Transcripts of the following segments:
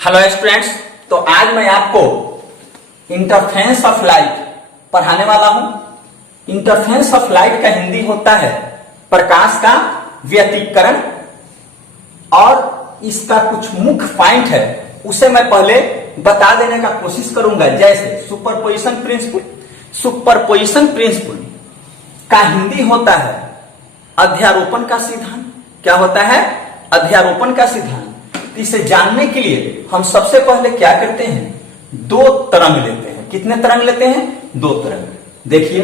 Hello students, तो आज मैं आपको इंटरफेरेंस ऑफ लाइट पढ़ाने वाला हूं। इंटरफेरेंस ऑफ लाइट का हिंदी होता है प्रकाश का व्यतिकरण, और इसका कुछ मुख्य पॉइंट है उसे मैं पहले बता देने का कोशिश करूंगा। जैसे सुपरपोजिशन प्रिंसिपल। सुपरपोजिशन प्रिंसिपल का हिंदी होता है अध्यारोपण का सिद्धांत। क्या होता है? अध्यारोपण का सिद्धांत। इसे जानने के लिए हम सबसे पहले क्या करते हैं, दो तरंग लेते हैं। कितने तरंग लेते हैं? दो तरंग। देखिए,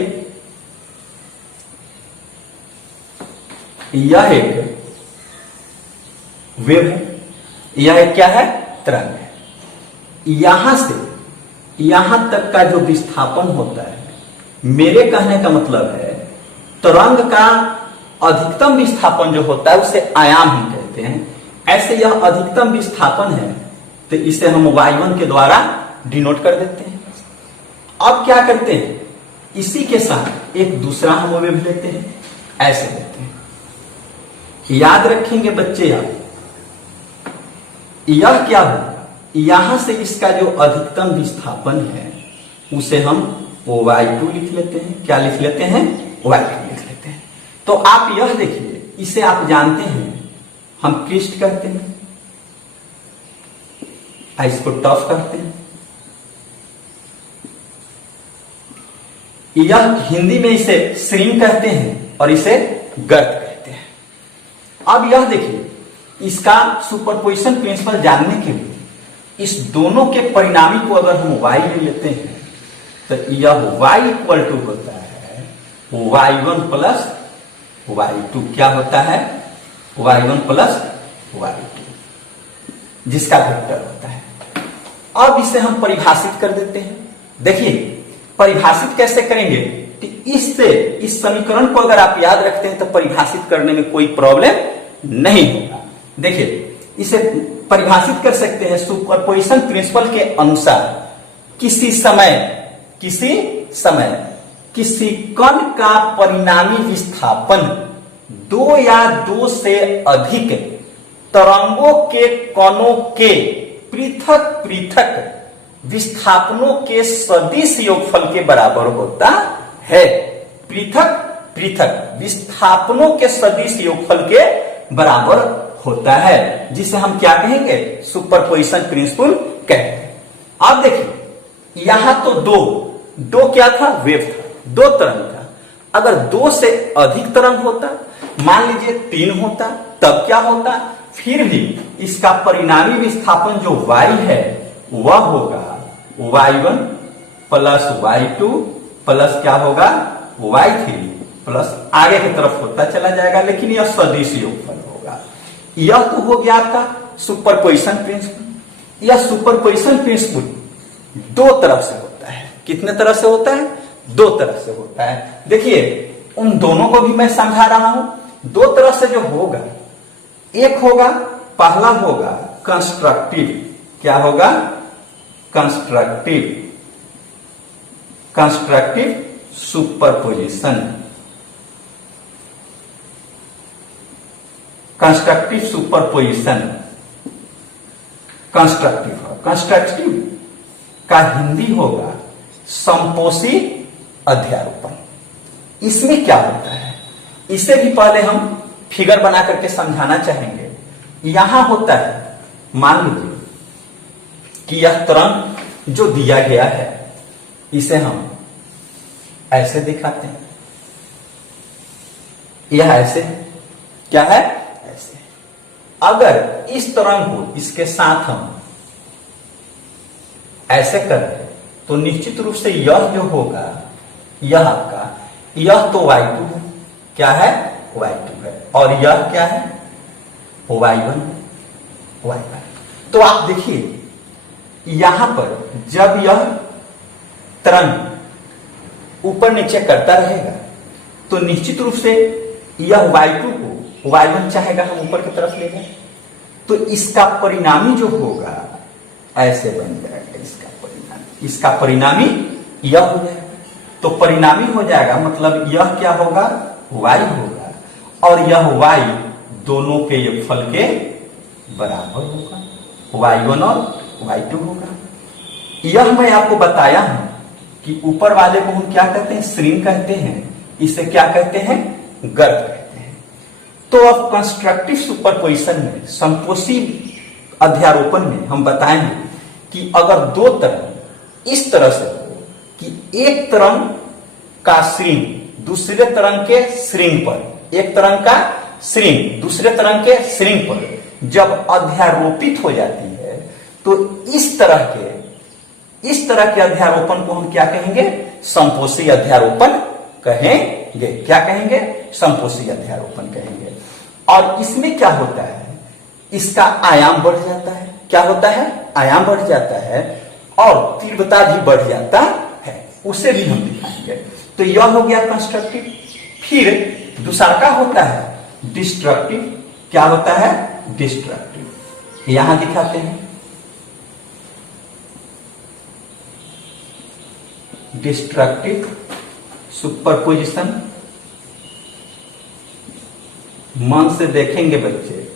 यह एक वेव है, यह एक क्या है? तरंग है। यहां से यहां तक का जो विस्थापन होता है, मेरे कहने का मतलब है तरंग का अधिकतम विस्थापन जो होता है उसे आयाम हम कहते हैं। ऐसे यह अधिकतम विस्थापन है, तो इसे हम y1 के द्वारा डिनोट कर देते हैं। अब क्या करते हैं, इसी के साथ एक दूसरा हम वेव लेते हैं, ऐसे लेते हैं। याद रखेंगे बच्चे, यह क्या होगा, यहां से इसका जो अधिकतम विस्थापन है उसे हम y2 लिख लेते हैं। क्या लिख लेते हैं? y2 लिख लेते हैं। तो आप यह देखिए, इसे आप जानते हैं हम क्रिस्ट कहते हैं, इसको टफ कहते हैं। यह हिंदी में इसे श्रिंग कहते हैं और इसे गर्त कहते हैं। अब यह देखिए, इसका सुपरपोजिशन प्रिंसिपल जानने के लिए इस दोनों के परिणामी को अगर हम y ले लेते हैं तो यह y इक्वल टू होता है y1 प्लस y2। क्या होता है? y1 प्लस y2, जिसका वेक्टर होता है। अब इसे हम परिभाषित कर देते हैं। देखिए, परिभाषित कैसे करेंगे? इससे इस समीकरण को अगर आप याद रखते हैं तो परिभाषित करने में कोई प्रॉब्लम नहीं होगा। देखिए, इसे परिभाषित कर सकते हैं सुपरपोजिशन प्रिंसिपल के अनुसार। किसी समय किसी कण का परिणामी विस्थापन दो या दो से अधिक तरंगों के कणों के पृथक पृथक विस्थापनों के सदिश योगफल के बराबर होता है। पृथक पृथक विस्थापनों के सदिश योगफल के बराबर होता है, जिसे हम क्या कहेंगे? सुपरपोजिशन प्रिंसिपल कहेंगे। अब देखिए, यहां तो दो क्या था? वेव था, दो तरंग था। अगर दो से अधिक तरंग होता, मान लीजिए 3 होता, तब क्या होता? फिर भी इसका परिणामी विस्थापन जो y है वह होगा y1 प्लस y2 प्लस क्या होगा? y3 प्लस आगे की तरफ होता चला जाएगा, लेकिन यह सदिश योगफल होगा। यह तो हो गया आपका सुपरपोजिशन प्रिंसिपल। यह सुपरपोजिशन प्रिंसिपल दो तरफ से होता है। कितने तरह से होता है? दो तरह से होता है। देखिए, उन दोनों को भी मैं समझा रहा हूं। दो तरह से जो होगा, एक होगा, पहला होगा कंस्ट्रक्टिव। क्या होगा? Constructive superposition. Constructive superposition constructive का हिंदी होगा संपोषी अध्यारोपण। इसमें क्या होता है, इसे भी पहले हम फिगर बना करके समझाना चाहेंगे। यहां होता है, मान लीजिए कि यह तरंग जो दिया गया है इसे हम ऐसे दिखाते हैं। यह ऐसे क्या है? ऐसे। अगर इस तरंग को इसके साथ हम ऐसे करें तो निश्चित रूप से यह जो होगा, यह आपका, यह तो y2 है। क्या है? y2 है। और यह क्या है? y1। तो आप देखिए, यहां पर जब यह तरंग ऊपर नीचे करता रहेगा तो निश्चित रूप से यह y2 को y1 चाहेगा हम ऊपर की तरफ ले जाए, तो इसका परिणामी जो होगा ऐसे बन जाएगा। इसका परिणामी यह हो जाएगा। तो परिणामी हो जाएगा मतलब यह क्या होगा? y होगा, और यह y दोनों के योगफल के बराबर होगा। y1 और y2 होगा। यह मैं आपको बताया हूं कि ऊपर वाले को हम क्या कहते हैं, श्रिंग कहते हैं, इसे क्या कहते हैं, गर्त कहते हैं। तो अब कंस्ट्रक्टिव सुपरपोजिशन में, संपोषी अध्यारोपण में हम बताएंगे कि अगर दो तरंग इस तरह से हो कि एक तरंग का श्रिंग दूसरे तरंग के श्रिंग पर, एक तरंग का श्रिंग दूसरे तरंग के श्रिंग पर जब अध्यारोपित हो जाती है, तो इस तरह के अध्यारोपण को हम क्या कहेंगे, संपोषी अध्यारोपण कहेंगे। क्या कहेंगे, संपोषी अध्यारोपण कहेंगे। और इसमें क्या होता है, इसका आयाम बढ़ जाता है। क्या होता है, आयाम बढ़ जाता है और तीव्रता भी बढ़ जाता है, उसे भी हम दिखाएंगे। तो यह हो गया कंस्ट्रक्टिव। फिर दूसरा का होता है डिस्ट्रक्टिव। क्या होता है, डिस्ट्रक्टिव। यहां दिखाते हैं, डिस्ट्रक्टिव सुपरपोजिशन। मन से देखेंगे बच्चे,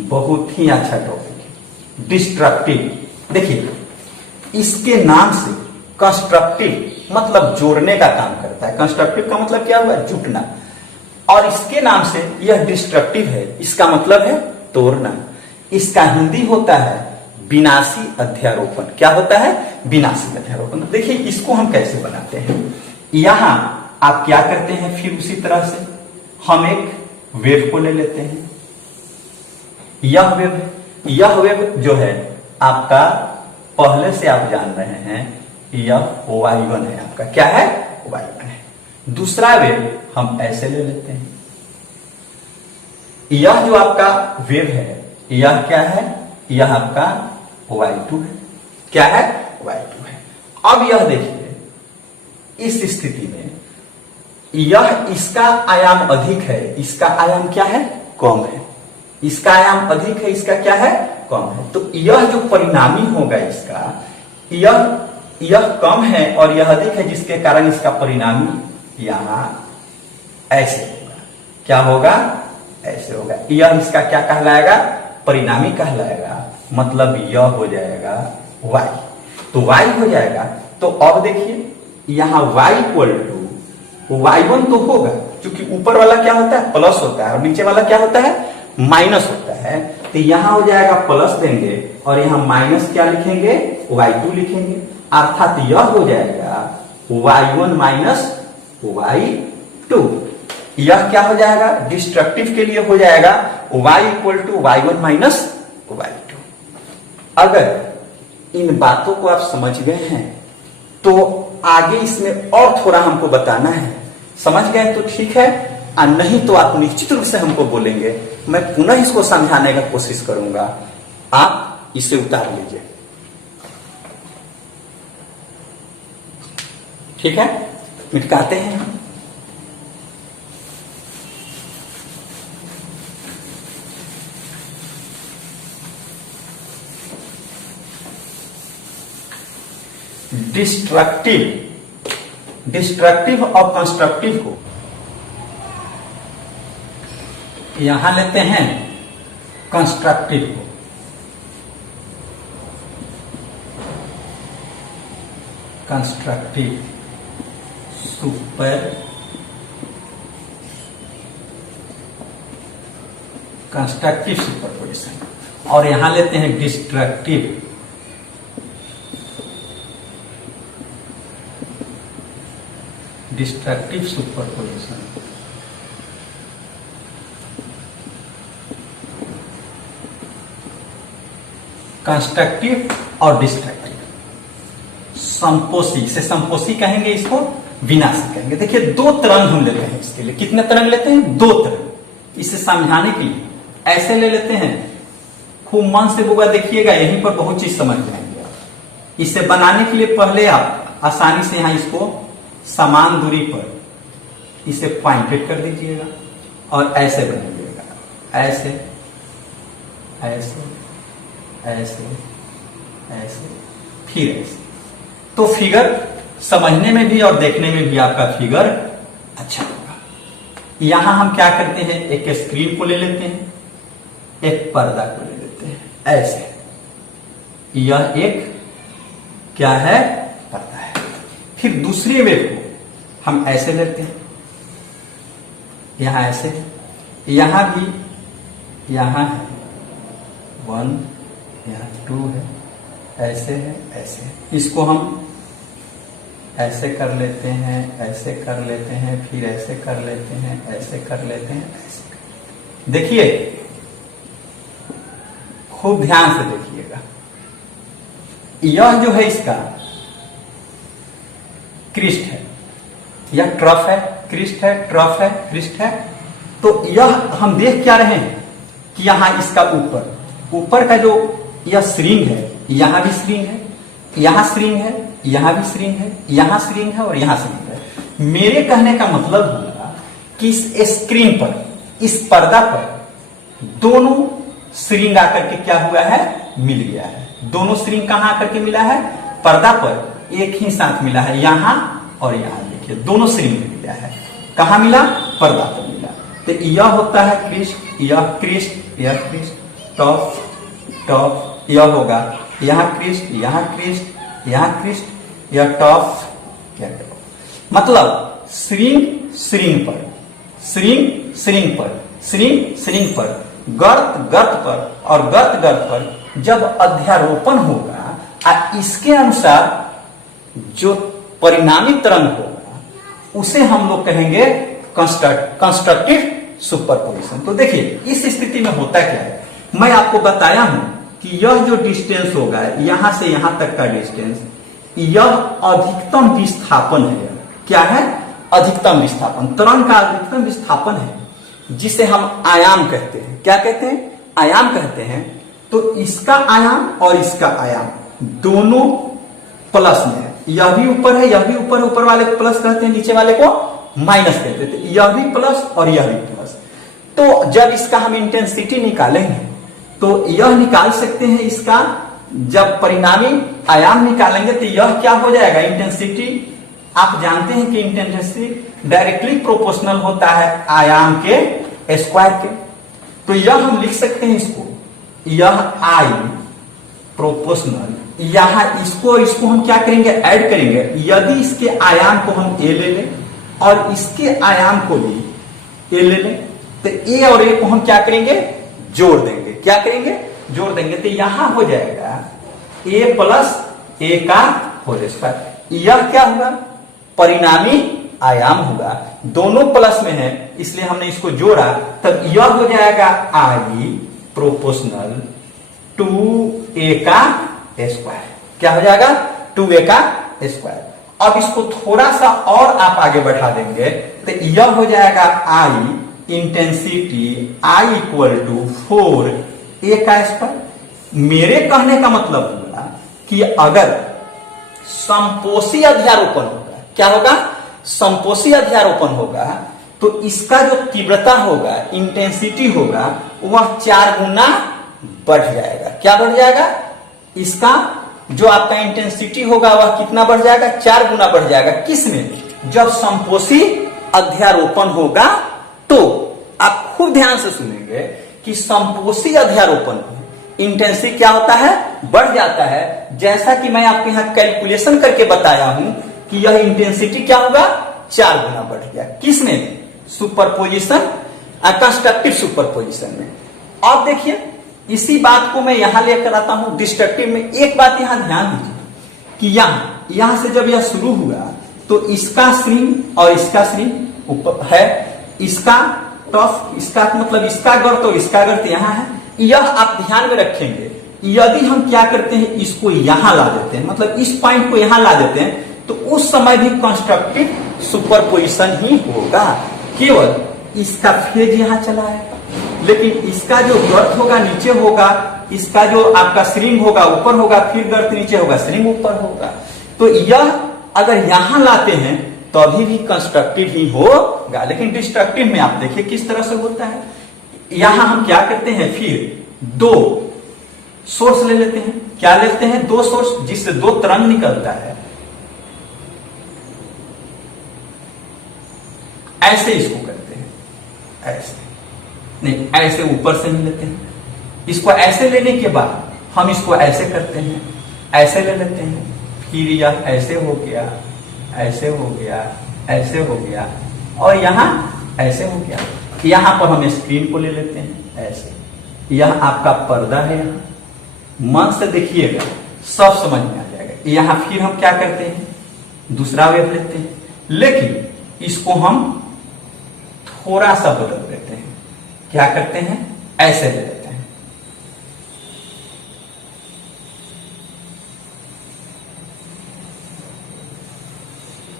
बहुत ही अच्छा टॉपिक है डिस्ट्रक्टिव। देखिए, इसके नाम से कंस्ट्रक्टिव मतलब जोड़ने का काम करता है। कंस्ट्रक्टिव का मतलब क्या हुआ, जुटना। और इसके नाम से यह डिस्ट्रक्टिव है, इसका मतलब है तोड़ना। इसका हिंदी होता है विनाशी अध्यारोपण। क्या होता है, विनाशी अध्यारोपण। देखिए इसको हम कैसे बनाते हैं। यहां आप क्या करते हैं, फिर उसी तरह से हम एक वेव को ले लेते हैं। यह वेव है, यह वेव जो है आपका पहले से आप जान रहे हैं, यह y1 है आपका। क्या है, y1 है। दूसरा वेव हम ऐसे ले लेते हैं। यह जो आपका वेव है, यह क्या है, यह आपका y2 है। क्या है, y2 है। अब यह देखिए, इस स्थिति में यह, इसका आयाम अधिक है, इसका आयाम क्या है, कम है। इसका आयाम अधिक है, इसका क्या है, कम है। तो यह जो परिणामी होगा इसका, यह कम है और यह अधिक है, जिसके कारण इसका परिणामी यहां ऐसे होगा। क्या होगा, ऐसे होगा। यह इसका क्या कहलाएगा, परिणामी कहलाएगा। मतलब यह हो जाएगा y। तो y हो जाएगा। तो अब देखिए, यहां y इक्वल टू y1 तो होगा, क्योंकि ऊपर वाला क्या होता है, प्लस होता है, और नीचे वाला क्या होता है, माइनस होता है। तो यहां हो जाएगा प्लस देंगे और यहां माइनस क्या लिखेंगे, y2 लिखेंगे। अर्थात यह हो जाएगा y1 माइनस y2। यह क्या हो जाएगा, डिस्ट्रक्टिव के लिए हो जाएगा y equal to y1 minus y2। अगर इन बातों को आप समझ गए हैं तो आगे इसमें और थोड़ा हमको बताना है। समझ गए तो ठीक है, और नहीं तो आप निश्चित रूप से हमको बोलेंगे, मैं पुनः इसको समझाने का कोशिश करूंगा। आप इसे उतार लीजिए, ठीक है। मिटकाते हैं। डिस्ट्रक्टिव और कंस्ट्रक्टिव को यहां लेते हैं, कंस्ट्रक्टिव को कंस्ट्रक्टिव सुपर कंस्ट्रक्टिव सुपरपोजिशन, और यहां लेते हैं डिस्ट्रक्टिव सुपरपोजिशन। कंस्ट्रक्टिव और डिस्ट्रक्टिव, संपोषी से संपोषी कहेंगे, इसको विनाशी कहेंगे। देखिए दो तरंग हम लेते हैं इसके लिए। कितने तरंग लेते हैं, दो तरंग। इसे समझाने के लिए ऐसे ले लेते हैं। खूब मन से बुआ देखिएगा, यहीं पर बहुत चीज समझ जाएंगे। इसे बनाने के लिए पहले आप आसानी से यहां इसको समान दूरी पर इसे पॉइंटेड कर दीजिएगा और ऐसे बनाइएगा, ऐसे ऐसे ऐसे ऐसे फिर ऐसे। तो फिगर समझने में भी और देखने में भी आपका फिगर अच्छा होगा। यहां हम क्या करते हैं, एक स्क्रीन को ले लेते हैं, एक पर्दा को ले लेते हैं, ऐसे यह एक क्या है, पर्दा है। फिर दूसरी वेव को हम ऐसे लेते हैं, यहां ऐसे, यहां भी, यहां है 1, यहां 2 है, ऐसे है, ऐसे है। इसको हम ऐसे कर लेते हैं, ऐसे कर लेते हैं, फिर ऐसे कर लेते हैं, ऐसे कर लेते हैं, ऐसे। देखिए, खूब ध्यान से देखिएगा, यह जो है इसका क्रिस्ट है, यह ट्रफ है, क्रिस्ट है, ट्रफ है, क्रिस्ट है। तो यह हम देख क्या रहे हैं कि यहां इसका ऊपर का जो यह श्रिंग है, यहां भी श्रिंग है, यहां श्रिंग है, यहां भी श्रिंग है, यहां श्रिंग है और यहां श्रिंग है। मेरे कहने का मतलब होगा कि इस स्क्रीन पर, इस पर्दा पर दोनों श्रिंग आकर के क्या हुआ है, मिल गया है। दोनों श्रिंग कहां आकर के मिला है, पर्दा पर एक ही साथ मिला है, यहां और यहां। देखिए दोनों श्रिंग मिल गया है, कहां मिला, पर्दा पर मिला। तो यह होता है क्रिस्ट, यह क्रिस्ट, यह क्रिस्ट, टॉप टॉप, यह होगा यहां क्रिस्ट, यहां क्रिस्ट, यहां क्रिस्ट, यह टॉप, क्या टॉप। मतलब श्रिंग श्रिंग पर, श्रिंग श्रिंग पर, श्रिंग श्रिंग पर, गर्त गर्त पर और गर्त गर्त पर जब अध्यारोपण होगा, इसके अनुसार जो परिणामी तरंग होगा उसे हम लोग कहेंगे कंस्ट्रक्टिव सुपरपोजिशन। तो देखिए इस स्थिति में होता क्या है, मैं आपको बताया हूं कि यह जो डिस्टेंस होगा, यहां से यहां तक का डिस्टेंस, यह अधिकतम विस्थापन है। क्या है, अधिकतम विस्थापन, तरंग का अधिकतम विस्थापन है, जिसे हम आयाम कहते हैं। क्या कहते हैं, आयाम कहते हैं। तो इसका आयाम और इसका आयाम दोनों प्लस में है, यह भी ऊपर है, यह भी ऊपर, ऊपर वाले को प्लस कहते हैं, नीचे वाले को माइनस कहते थे। यह भी प्लस और यह भी प्लस। तो जब इसका हम इंटेंसिटी निकालेंगे तो यह निकाल सकते हैं, इसका जब परिणामी आयाम निकालेंगे तो यह क्या हो जाएगा, इंटेंसिटी। आप जानते हैं कि इंटेंसिटी डायरेक्टली प्रोपोर्शनल होता है आयाम के स्क्वायर के। तो यह हम लिख सकते हैं इसको, यह आई प्रोपोर्शनल, यहां इसको हम क्या करेंगे, ऐड करेंगे। यदि इसके आयाम को हम ए ले लें और इसके आयाम को भी ए ले लें, तो ए और ए को हम क्या करेंगे, जोड़ देंगे। क्या करेंगे, जोड़ देंगे। तो यहां हो जाएगा ए प्लस ए का होल स्क्वायर। यह क्या हुआ, परिणामी आयाम हुआ, दोनों प्लस में है इसलिए हमने इसको जोड़ा। तब यह हो जाएगा आई प्रोपोर्शनल 2a का स्क्वायर। क्या हो जाएगा, 2a का स्क्वायर। अब इसको थोड़ा सा और आप आगे बढ़ा देंगे तो यह हो जाएगा I intensity I equal to 4a का स्क्वायर। मेरे कहने का मतलब होगा कि अगर संपोषी अध्यारोपण होगा, क्या होगा, संपोषी अध्यारोपण होगा, तो इसका जो तीव्रता होगा, इंटेंसिटी होगा, वह 4 गुना बढ़ जाएगा। क्या बढ़ जाएगा, इसका जो आपका इंटेंसिटी होगा वह कितना बढ़ जाएगा, 4 गुना बढ़ जाएगा। किसमें, जब संपोषी अध्यारोपण होगा। तो आप खूब ध्यान से सुनेंगे कि संपोषी अध्यारोपण इंटेंसिटी क्या होता है, बढ़ जाता है। जैसा कि मैं आपके यहां कैलकुलेशन करके बताया हूं कि यह इंटेंसिटी क्या होगा, 4 गुना बढ़ गया। किसमें, सुपरपोजिशन, कंस्ट्रक्टिव सुपरपोजिशन में। अब देखिए इसी बात को मैं यहां लेकर आता हूं डिस्ट्रक्टिव में। एक बात यहां ध्यान दीजिए कि यहां से जब यह शुरू हुआ तो इसका श्रिंग और इसका श्रिंग ऊपर है, इसका टफ, इसका मतलब इसका गर्त और इसका गर्त यहां है। यह आप ध्यान में रखेंगे। यदि हम क्या करते हैं, इसको यहां ला देते हैं, मतलब इस पॉइंट को यहां ला देते हैं, तो उस समय भी कंस्ट्रक्टिव सुपरपोजिशन ही होगा। केवल इसका फेज यहां चला है, लेकिन इसका जो गर्त होगा नीचे होगा, इसका जो आपका श्रिंग होगा ऊपर होगा, फिर गर्त नीचे होगा, श्रिंग ऊपर होगा। तो यह अगर यहां लाते हैं तो अभी भी कंस्ट्रक्टिव ही होगा। लेकिन डिस्ट्रक्टिव में आप देखिए किस तरह से होता है। यहां हम क्या करते हैं, फिर 2 सोर्स ले लेते हैं। क्या लेते हैं, 2 सोर्स, जिससे 2 तरंग निकलता है। ऐसे इसको करते हैं, ऐसे नहीं, ऐसे ऊपर से ही लेते हैं। इसको ऐसे लेने के बाद हम इसको ऐसे करते हैं, ऐसे ले लेते हैं, फिर यह ऐसे हो गया, ऐसे हो गया, ऐसे हो गया, और यहाँ ऐसे हो गया। यहाँ पर हम स्क्रीन को ले लेते हैं ऐसे, यह आपका पर्दा है। यहाँ मन से देखिएगा, सब समझ में आ जाएगा। यहाँ फिर हम क्या करते हैं, दूसरा वेव लेते हैं, लेकिन इसको हम थोड़ा सा बदल देते हैं। क्या करते हैं, ऐसे ले लेते हैं,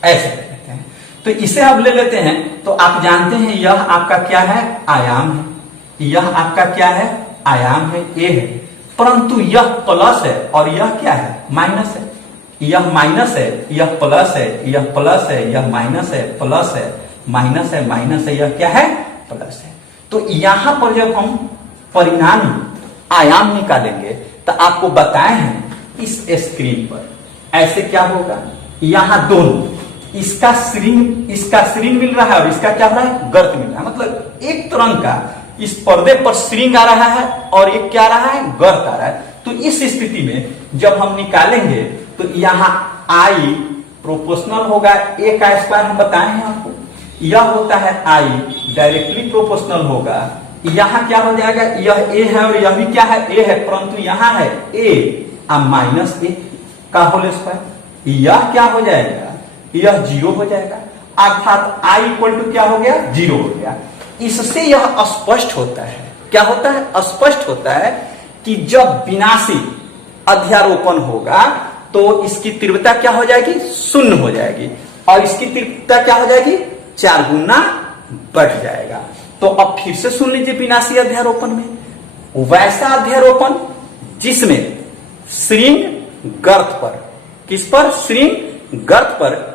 ऐसे ले लेते हैं। तो इसे अब ले लेते हैं, तो आप जानते हैं यह आपका क्या है, आयाम है। यह आपका क्या है, आयाम है, ए है। परंतु यह प्लस है और यह क्या है, माइनस है। यह माइनस है, यह प्लस है, यह प्लस है, यह माइनस है, प्लस है, माइनस है, माइनस है, यह क्या है, प्लस है। तो यहां पर जब हम परिणामी आयाम निकालेंगे तो आपको बताए हैं इस स्क्रीन पर ऐसे क्या होगा, यहां दोनों इसका श्रिंग मिल रहा है और इसका क्या हो रहा है, गर्त मिल रहा है। मतलब एक तरंग का इस पर्दे पर श्रिंग आ रहा है और एक क्या आ रहा है, गर्त आ रहा है। तो इस स्थिति में जब हम निकालेंगे तो यहाँ आई प्रोपोर्शनल होगा ए का स्क्वायर, हम बताए हैं आपको। यह होता है आई डायरेक्टली प्रोपोर्शनल होगा। यहाँ क्या हो जाएगा, यह ए है और यह भी क्या है, ए है, परंतु यहाँ है ए माइनस ए का होल स्क्वायर। यह क्या हो जाएगा, यह जीरो हो जाएगा, अर्थात आई इक्वल टू क्या हो गया, जीरो हो गया। इससे यह स्पष्ट होता है, क्या होता है, स्पष्ट होता है कि जब विनाशी अध्यारोपण होगा तो इसकी तीव्रता क्या हो जाएगी, शून्य हो जाएगी, और इसकी तीव्रता क्या हो जाएगी, 4 गुना बढ़ जाएगा। तो अब फिर से सुन लीजिए, विनाशी अध्यारोपण में वैसा अध्यारोपण जिसमें श्रिंग गर्त पर, किस पर, श्रिंग गर्त पर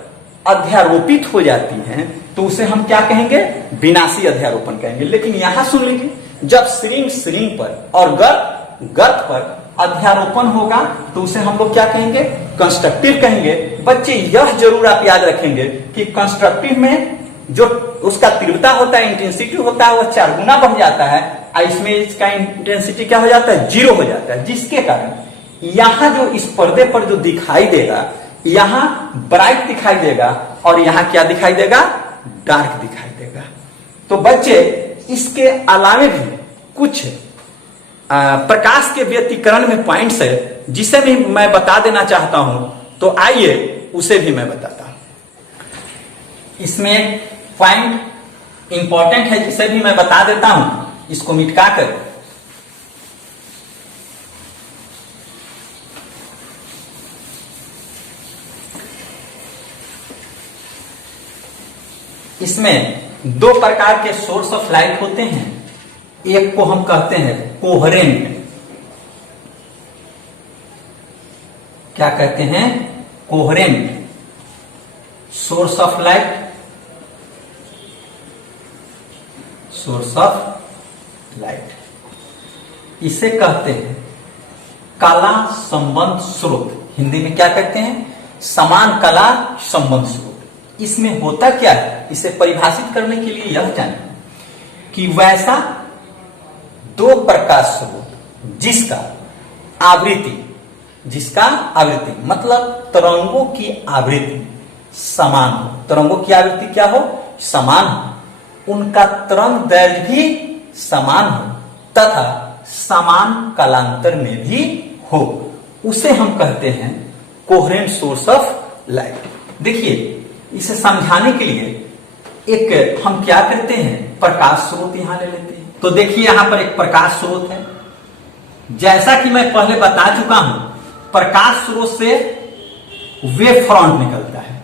अध्यारोपित हो जाती हैं, तो उसे हम क्या कहेंगे, विनाशी अध्यारोपण कहेंगे। लेकिन यहां सुन लीजिए, जब श्रिंग पर और गर्त पर अध्यारोपण होगा तो उसे हम लोग क्या कहेंगे, कंस्ट्रक्टिव कहेंगे। बच्चे यह जरूर आप याद रखेंगे कि कंस्ट्रक्टिव में जो उसका तीव्रता होता है, इंटेंसिटी होता है, वह 4 गुना बढ़ जाता है, और इसमें इसका इंटेंसिटी क्या हो जाता है, 0 हो जाता है। जिसके कारण यहां जो इस पर्दे पर जो दिखाई देगा, यहां ब्राइट दिखाई देगा और यहां क्या दिखाई देगा, डार्क दिखाई देगा। तो बच्चे इसके अलावे भी कुछ प्रकाश के व्यतिकरण में पॉइंट्स है जिसे भी मैं बता देना चाहता हूं, तो आइए उसे भी मैं बताता हूं। इसमें पॉइंट इंपॉर्टेंट है जिसे भी मैं बता देता हूं, इसको मिटकाकर इसमें 2 प्रकार के सोर्स ऑफ लाइट होते हैं। एक को हम कहते हैं कोहेरेंट, क्या कहते हैं, coherent source of light, source of light. इसे कहते हैं कला संबंध स्रोत, हिंदी में क्या कहते हैं, समान कला संबंध स्रोत। इसमें होता क्या है, इसे परिभाषित करने के लिए यह जानिए कि वैसा 2 प्रकाश स्रोत जिसका आवृत्ति मतलब तरंगों की आवृत्ति समान हो, तरंगों की आवृत्ति क्या हो, समान हो, उनका तरंग दैर्घ्य भी समान हो तथा समान कालांतर में भी हो, उसे हम कहते हैं कोहेरेंट सोर्स ऑफ लाइट। देखिए, इसे समझाने के लिए एक हम क्या करते हैं, प्रकाश स्रोत यहां ले लेते हैं। तो देखिए यहां पर एक प्रकाश स्रोत है, जैसा कि मैं पहले बता चुका हूं, प्रकाश स्रोत से वेव फ्रंट निकलता है,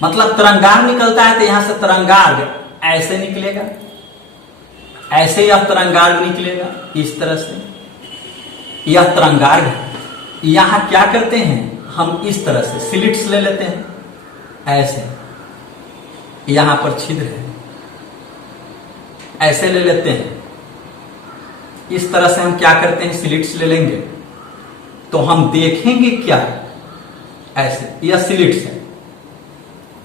मतलब तरंगार्घ निकलता है। तो यहां से तरंगार्घ ऐसे निकलेगा, ऐसे यह तरंगार्घ निकलेगा, इस तरह से यह तरंगार्घ। यहां क्या करते हैं, हम इस तरह से स्लिट्स ले लेते हैं, ऐसे यहां पर छिद्र है, ऐसे ले लेते हैं। इस तरह से हम क्या करते हैं, स्लिट्स ले लेंगे तो हम देखेंगे क्या, ऐसे यह स्लिट्स है,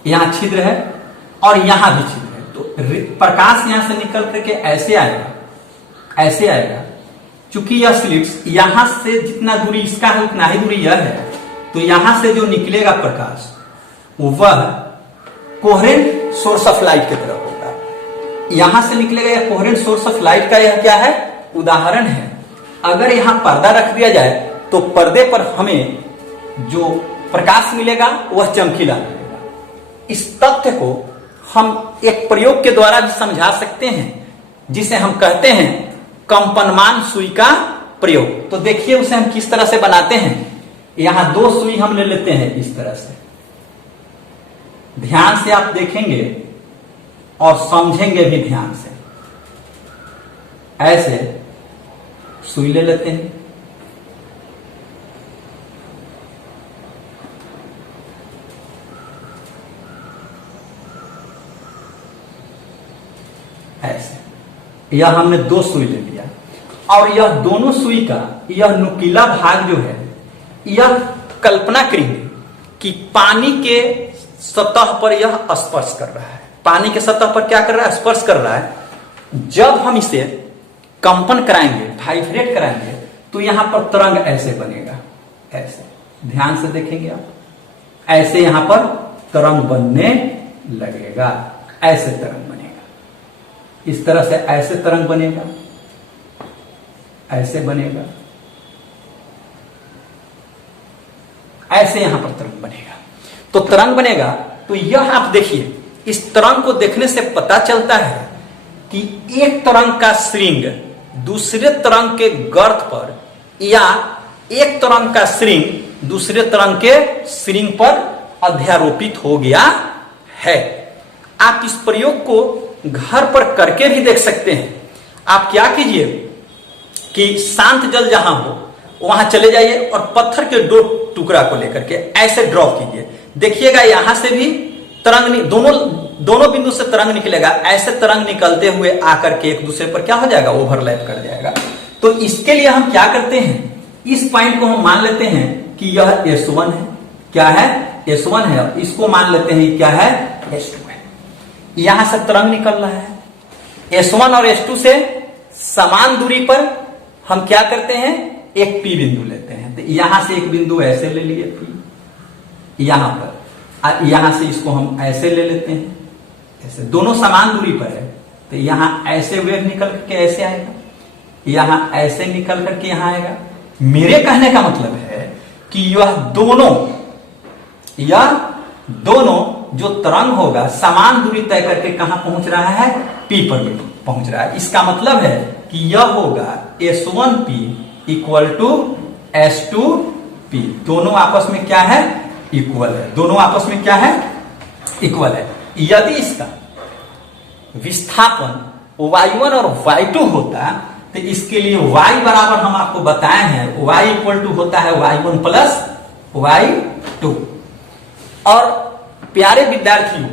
यहां छिद्र है और यहां भी छिद्र है। तो प्रकाश यहां से निकल करके ऐसे आएगा, ऐसे आएगा, चूंकि यह स्लिट्स यहां से जितना दूरी इसका है उतना ही दूरी यह है, तो यहां से जो निकलेगा प्रकाश वह कोहेरेंट सोर्स ऑफ लाइट की तरफ होगा। यहां से निकलेगा यह कोहेरेंट सोर्स ऑफ लाइट का यह क्या है, उदाहरण है। अगर यहां पर्दा रख दिया जाए तो पर्दे पर हमें जो प्रकाश मिलेगा वह चमकीला मिलेगा। इस तथ्य को हम एक प्रयोग के द्वारा भी समझा सकते हैं, जिसे हम कहते हैं कंपनमान सुई का प्रयोग। तो देखिए उसे हम किस तरह से बनाते हैं। यहां दो सुई हम ले लेते हैं इस तरह से, ध्यान से आप देखेंगे और समझेंगे भी ध्यान से। ऐसे सुई ले लेते हैं, ऐसे यह हमने दो सुई ले लिया और यह दोनों सुई का यह नुकीला भाग जो है यह कल्पना करेंगे कि पानी के सतह पर यह स्पर्श कर रहा है। पानी के सतह पर क्या कर रहा है, स्पर्श कर रहा है। जब हम इसे कंपन कराएंगे, वाइब्रेट कराएंगे, तो यहां पर तरंग ऐसे बनेगा, ऐसे ध्यान से देखेंगे आप, ऐसे यहां पर तरंग बनने लगेगा, ऐसे तरंग बनेगा। इस तरह से ऐसे तरंग बनेगा, ऐसे बनेगा, ऐसे यहां पर तरंग बनेगा। तो तरंग बनेगा तो यह आप देखिए, इस तरंग को देखने से पता चलता है कि एक तरंग का श्रृंग दूसरे तरंग के गर्त पर, या एक तरंग का श्रृंग दूसरे तरंग के श्रृंग पर अध्यारोपित हो गया है। आप इस प्रयोग को घर पर करके भी देख सकते हैं। आप क्या कीजिए कि शांत जल जहां हो वहां चले जाइए और पत्थर के दो टुकड़ा को लेकर के ऐसे ड्रॉप कीजिए। देखिएगा यहां से भी तरंग, दोनों बिंदु से तरंग निकलेगा। ऐसे तरंग निकलते हुए आकर के एक दूसरे पर क्या हो जाएगा, ओवरलैप कर जाएगा। तो इसके लिए हम क्या करते हैं, इस पॉइंट को हम मान लेते हैं कि यह S1 है। क्या है, S1 है। इसको मान लेते हैं क्या है, S2 है। यहां से तरंग निकल रहा है। S1 और S2 से समान दूरी पर हम क्या करते हैं, एक P बिंदु लेते हैं। तो यहां से एक बिंदु ऐसे ले लिए P, यहां पर यहां से इसको हम ऐसे ले लेते हैं, ऐसे दोनों समान दूरी पर है। तो यहां ऐसे वेव निकल करके ऐसे आएगा, यहां ऐसे निकल करके यहां आएगा। मेरे कहने का मतलब है कि यह दोनों जो तरंग होगा समान दूरी तय करके कहां पहुंच रहा है, P पर पहुंच रहा है। इसका मतलब है कि यह होगा S1P इक्वल टू S2P। दोनों आपस में क्या है, इक्वल है। दोनों आपस में क्या है, इक्वल है। यदि इसका विस्थापन y1 और y2 होता तो इसके लिए y बराबर हम आपको बताए हैं, y इक्वल टू होता है y1 प्लस y2। और प्यारे विद्यार्थियों,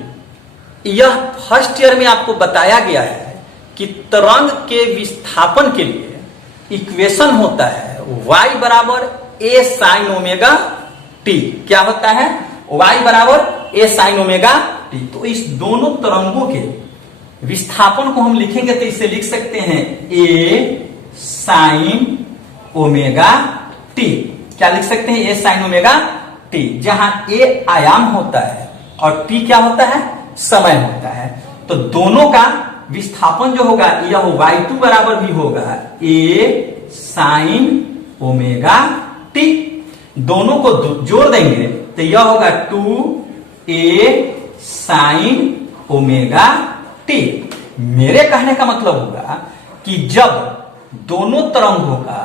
यह फर्स्ट ईयर में आपको बताया गया है कि तरंग के विस्थापन के लिए इक्वेशन होता है y बराबर a sin ओमेगा t। क्या होता है, y बराबर a sin ओमेगा t। तो इस दोनों तरंगों के विस्थापन को हम लिखेंगे तो इसे लिख सकते हैं a sin ओमेगा t। क्या लिख सकते हैं, a sin ओमेगा t, जहां a आयाम होता है और t क्या होता है, समय होता है। तो दोनों का विस्थापन जो होगा यह y2 बराबर भी होगा a sin ओमेगा t। दोनों को जोड़ देंगे तो यह होगा 2a sin ओमेगा t। मेरे कहने का मतलब होगा कि जब दोनों तरंगों का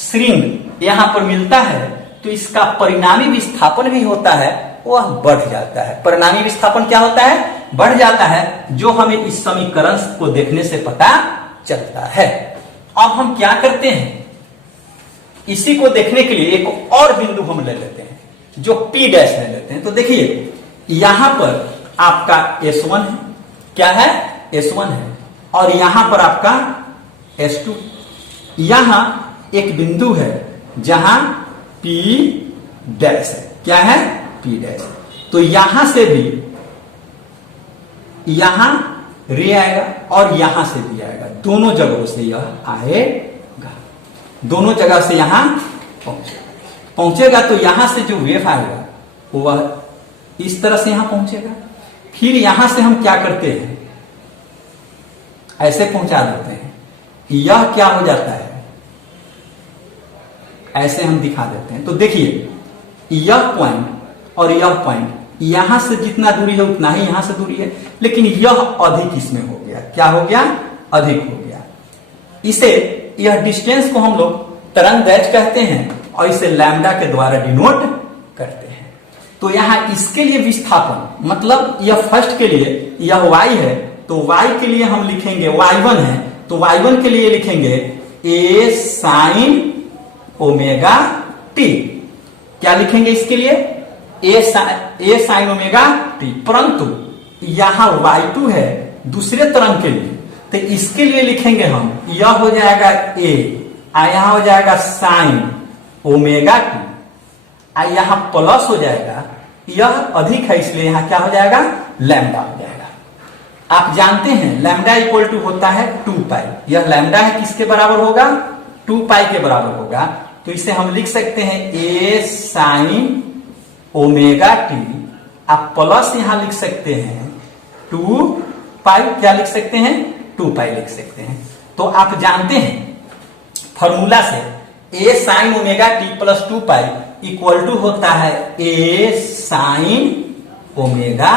श्रृंग यहां पर मिलता है तो इसका परिणामी विस्थापन भी होता है, वह बढ़ जाता है। परिणामी विस्थापन क्या होता है, बढ़ जाता है, जो हमें इस समीकरण को देखने से पता चलता है। अब हम क्या करते हैं, इसी को देखने के लिए एक और बिंदु हम ले लेते हैं जो P डैश ले लेते हैं। तो देखिए यहां पर आपका S1 है, क्या है, S1 है, और यहां पर आपका S2। यहां एक बिंदु है जहां P डैश है। क्या है, P डैश। तो यहां से भी यहां रे आएगा और यहां से भी आएगा, दोनों जगहों से यह आएगा। दोनों जगह से यहां पहुंचेगा। तो यहां से जो वेव आएगा वह इस तरह से यहां पहुंचेगा। फिर यहां से हम क्या करते हैं, ऐसे पहुंचा देते हैं। यह क्या हो जाता है, ऐसे हम दिखा देते हैं। तो देखिए यह पॉइंट और यह पॉइंट, यहां से जितना दूरी है उतना ही यहां से दूरी है, लेकिन यह अधिक इसमें हो गया। क्या हो गया, अधिक हो गया। इसे, यह डिस्टेंस को हम लोग तरंग दैर्घ्य कहते हैं और इसे लैम्डा के द्वारा डिनोट करते हैं। तो यहां इसके लिए विस्थापन, मतलब यह फर्स्ट के लिए यह y है, तो y के लिए हम लिखेंगे y1 है, तो y1 के लिए लिखेंगे a sin ओमेगा t। क्या लिखेंगे इसके लिए, a sin ओमेगा t। परंतु यहां y2 है दूसरे तरंग के लिए, तो इसके लिए लिखेंगे हम, यह हो जाएगा a, यहां हो जाएगा साइन ओमेगा टी, यहां प्लस हो जाएगा, यह अधिक है इसलिए यहां क्या हो जाएगा, लैम्डा हो जाएगा। आप जानते हैं लैम्डा इक्वल टू होता है 2 पाई। यह लैम्डा है किसके बराबर होगा, 2 पाई के बराबर होगा। तो इसे हम लिख सकते हैं a साइन ओमेगा टी, आप प्लस यहां लिख सकते हैं 2 पाई, क्या लिख सकते हैं, 2 पाई लिख सकते हैं। तो आप जानते हैं फॉर्मूला से a sine omega t plus 2 pi equal to होता है a साइन ओमेगा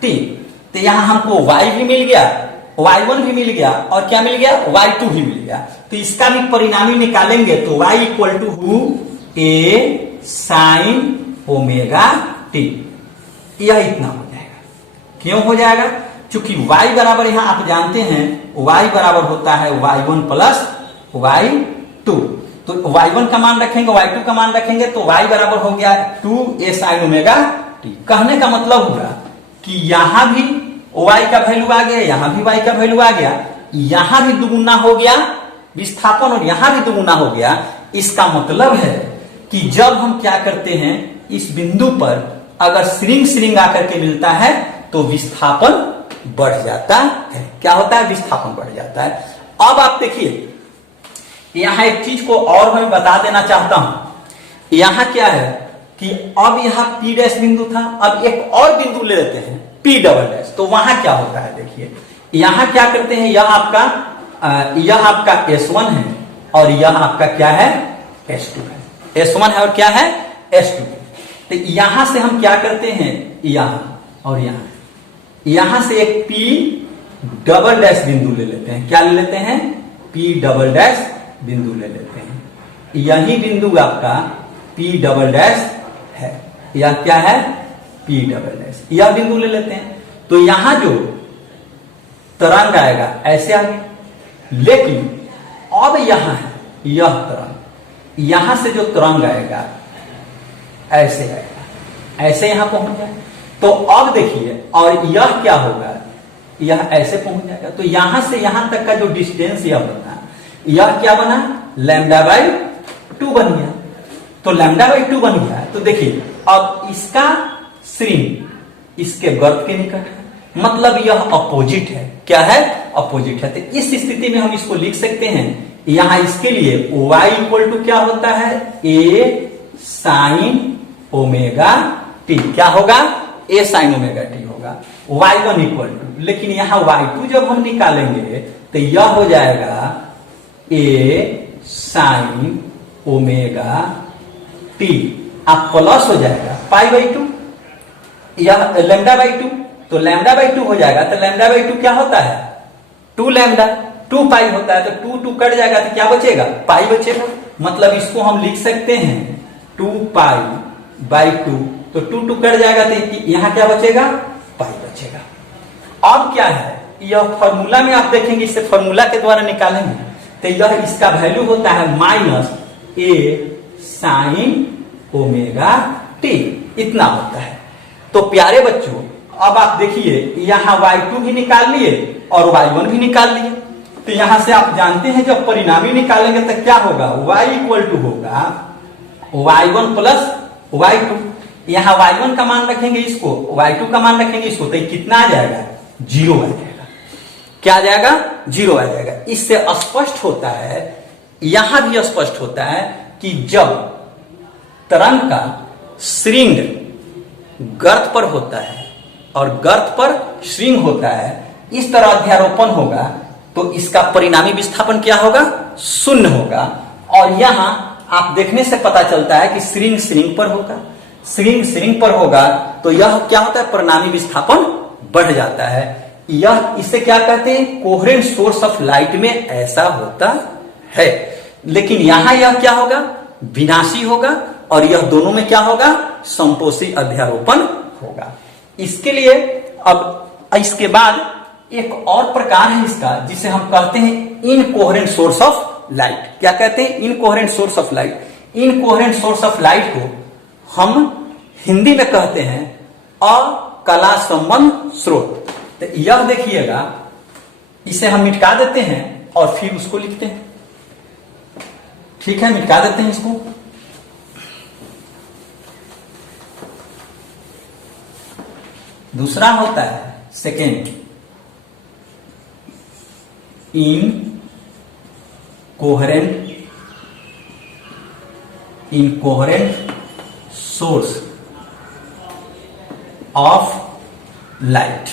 टी। तो यहां हमको y भी मिल गया, y1 भी मिल गया और क्या मिल गया, y2 भी मिल गया। तो इसका भी परिणामी निकालेंगे तो y equal to a sine omega t, यह इतना हो जाएगा। क्यों हो जाएगा, चूंकि y बराबर यहां आप जानते हैं y बराबर होता है y1 प्लस y2। तो y1 का मान रखेंगे, y2 का मान रखेंगे, तो y बराबर हो गया 2a sin ओमेगा t। कहने का मतलब हुआ कि यहां भी y का वैल्यू आ गया, यहां भी y का वैल्यू आ गया, यहां भी दुगुना हो गया विस्थापन और यहां भी दुगुना हो गया। इसका मतलब है कि जब हम क्या करते हैं, इस बिंदु पर अगर श्रिंग आकर के मिलता है तो विस्थापन बढ़ जाता है। क्या होता है, विस्थापन बढ़ जाता है। अब आप देखिए यहां एक चीज को और मैं बता देना चाहता हूं। यहां क्या है कि अब यहां P डैश बिंदु था, अब एक और बिंदु ले लेते हैं P डबल डैश। तो वहां क्या होता है, देखिए यहां क्या करते हैं, यह आपका S1 है और यह आपका क्या है, S2 है। S1 है और क्या है, S2। तो यहां से हम क्या करते हैं, यहां और यहां से एक P डबल डैश बिंदु ले लेते हैं। क्या ले लेते हैं, P डबल डैश बिंदु ले लेते हैं। यही बिंदु आपका P डबल डैश है, यह क्या है, P डबल डैश, यह बिंदु ले लेते हैं। तो यहां जो तरंग आएगा ऐसे आ गया, लेकिन अब यहां है यह तरंग, यहां से जो तरंग आएगा ऐसे आएगा, ऐसे यहां पहुंच जाए। तो अब देखिए, और यह क्या होगा, यह ऐसे पहुंच जाएगा। तो यहां से यहां तक का जो डिस्टेंस यह बना, यह क्या बना, लैम्डा बाई 2 बन गया। तो लैम्डा बाई 2 बन गया। तो देखिए अब इसका श्रिंग इसके गर्त के निकट है, मतलब यह अपोजिट है। क्या है, अपोजिट है। तो इस स्थिति में हम इसको लिख सकते हैं, यहां इसके लिए y इक्वल टू क्या होता है, a साइन ओमेगा टी। क्या होगा, a साइन ओमेगा टी होगा। y1 इक्वल टू, लेकिन यहां y2 जब हम निकालेंगे तो यह हो जाएगा a साइन ओमेगा टी, आप प्लस हो जाएगा पाई बाई 2, यह लैम्डा बाई 2, तो लैम्डा बाई 2 हो जाएगा। तो लैम्डा बाई 2 क्या होता है, 2 लैम्डा, 2 पाई होता है। तो 2 कट जाएगा तो क्या बचेगा, पाई बचेगा। मतलब इसको हम लिख सकते हैं 2 पाई बाई 2। तो 2 कट जाएगा तो यहां क्या बचेगा, पाई बचेगा। अब क्या है, यह फॉर्मूला में आप देखेंगे, इसे फॉर्मूला के द्वारा निकालेंगे तो यह इसका वैल्यू होता है minus a sine omega T, इतना होता है। तो प्यारे बच्चों अब आप देखिए यहां y2 भी निकाल लिए और y1 भी निकाल लिए। तो यहां से आप जानते हैं जब परिणामी निकालेंगे तो क्या होगा, y इक्वल टू होगा y1 प्लस y2। यहां y1 का मान रखेंगे इसको, y2 का मान रखेंगे इसको, तो कितना आ जाएगा, 0 आ जाएगा। क्या आ जाएगा, 0 आ जाएगा। इससे स्पष्ट होता है यहां भी स्पष्ट होता है कि जब तरंग का श्रृंग गर्त पर होता है और गर्त पर श्रृंग होता है, इस तरह अध्यारोपण होगा तो इसका परिणामी विस्थापन क्या होगा? शून्य होगा। और यहां आप देखने से पता चलता है कि श्रृंग श्रृंग पर होगा, श्रृंग श्रृंग पर होगा तो यह क्या होता है? परिणामी विस्थापन बढ़ जाता है। यह इसे क्या कहते हैं? कोहेरेंट सोर्स ऑफ लाइट में ऐसा होता है। लेकिन यहां यह क्या होगा? विनाशी होगा और यह दोनों में क्या होगा? संपोषी अध्यारोपण होगा। इसके लिए अब इसके बाद एक और प्रकार है इसका, जिसे हम कहते हैं इनकोहेरेंट सोर्स ऑफ लाइट। क्या कहते हैं? Incoherent source of light. Incoherent source of light को हम हिंदी में कहते हैं अकला संबंध स्रोत। तो यह देखिएगा, इसे हम मिटा देते हैं और फिर उसको लिखते हैं। ठीक है, मिटा देते हैं इसको। दूसरा होता है second, incoherent source of light.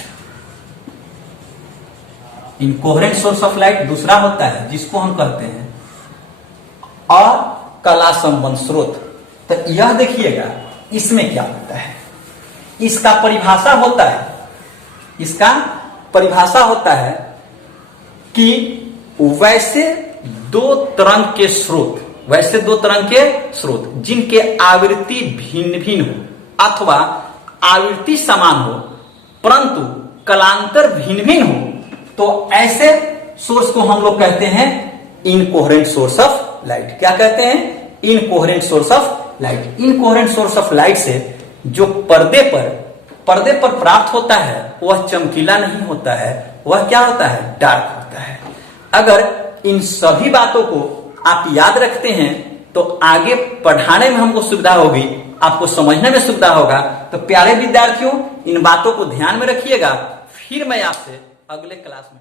Incoherent source of light दूसरा होता है, जिसको हम कहते हैं अकला संबंध स्रोत। तो यह देखिएगा, इसमें क्या होता है? इसका परिभाषा होता है कि वैसे दो तरंग के स्रोत जिनके आवृत्ति भिन्न भिन्न हो अथवा आवृत्ति समान हो परंतु कलांतर भिन्न भिन्न हो, तो ऐसे सोर्स को हम लोग कहते हैं इनकोहेरेंट सोर्स ऑफ लाइट। क्या कहते हैं? Incoherent source of light. Incoherent source of light से जो पर्दे पर प्राप्त होता है वह चमकीला नहीं होता है, वह क्या होता है? डार्क होता है। अगर इन सभी बातों को आप याद रखते हैं तो आगे पढ़ाने में हमको सुविधा होगी, आपको समझने में सुविधा होगा। तो प्यारे विद्यार्थियों, इन बातों को ध्यान में रखिएगा। फिर मैं आपसे अगले क्लास में